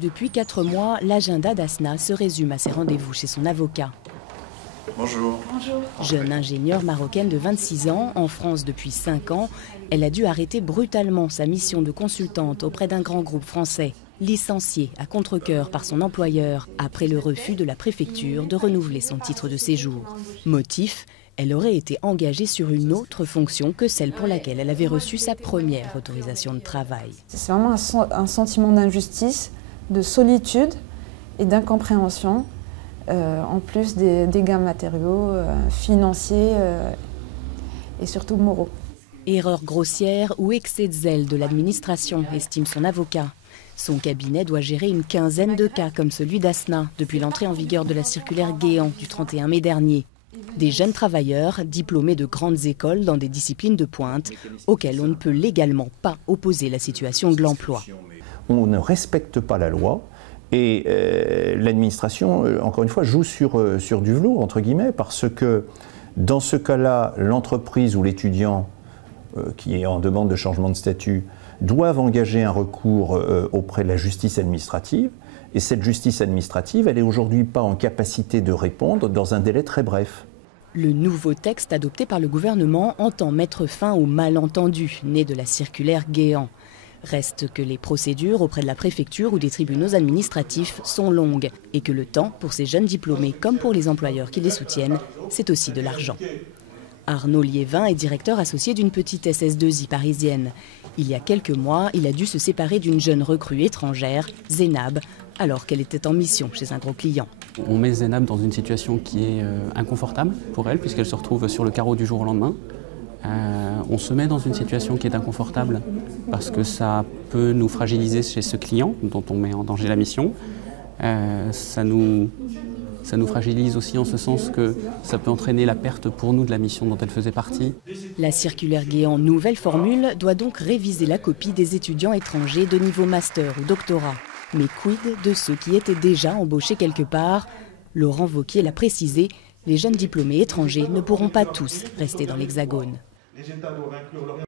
Depuis 4 mois, l'agenda d'Asna se résume à ses rendez-vous chez son avocat. Bonjour. Bonjour. Jeune ingénieure marocaine de 26 ans, en France depuis 5 ans, elle a dû arrêter brutalement sa mission de consultante auprès d'un grand groupe français, licenciée à contre-cœur par son employeur après le refus de la préfecture de renouveler son titre de séjour. Motif, elle aurait été engagée sur une autre fonction que celle pour laquelle elle avait reçu sa première autorisation de travail. C'est vraiment un sentiment d'injustice, de solitude et d'incompréhension, en plus des dégâts matériaux, financiers et surtout moraux. Erreur grossière ou excès de zèle de l'administration, estime son avocat. Son cabinet doit gérer une quinzaine de cas comme celui d'Asna depuis l'entrée en vigueur de la circulaire Guéant du 31 mai dernier. Des jeunes travailleurs diplômés de grandes écoles dans des disciplines de pointe auxquelles on ne peut légalement pas opposer la situation de l'emploi. On ne respecte pas la loi et l'administration, encore une fois, joue sur du velours, entre guillemets, parce que dans ce cas-là, l'entreprise ou l'étudiant qui est en demande de changement de statut doivent engager un recours auprès de la justice administrative. Et cette justice administrative, elle n'est aujourd'hui pas en capacité de répondre dans un délai très bref. Le nouveau texte adopté par le gouvernement entend mettre fin aux malentendus nés de la circulaire Guéant. Reste que les procédures auprès de la préfecture ou des tribunaux administratifs sont longues et que le temps pour ces jeunes diplômés comme pour les employeurs qui les soutiennent, c'est aussi de l'argent. Arnaud Liévin est directeur associé d'une petite SS2I parisienne. Il y a quelques mois, il a dû se séparer d'une jeune recrue étrangère, Zénab, alors qu'elle était en mission chez un gros client. On met Zénab dans une situation qui est inconfortable pour elle, puisqu'elle se retrouve sur le carreau du jour au lendemain. On se met dans une situation qui est inconfortable parce que ça peut nous fragiliser chez ce client dont on met en danger la mission. Ça nous fragilise aussi en ce sens que ça peut entraîner la perte pour nous de la mission dont elle faisait partie. La circulaire Guéant nouvelle formule doit donc réviser la copie des étudiants étrangers de niveau master ou doctorat. Mais quid de ceux qui étaient déjà embauchés quelque part? Laurent Wauquiez l'a précisé, les jeunes diplômés étrangers ne pourront pas tous rester dans l'Hexagone.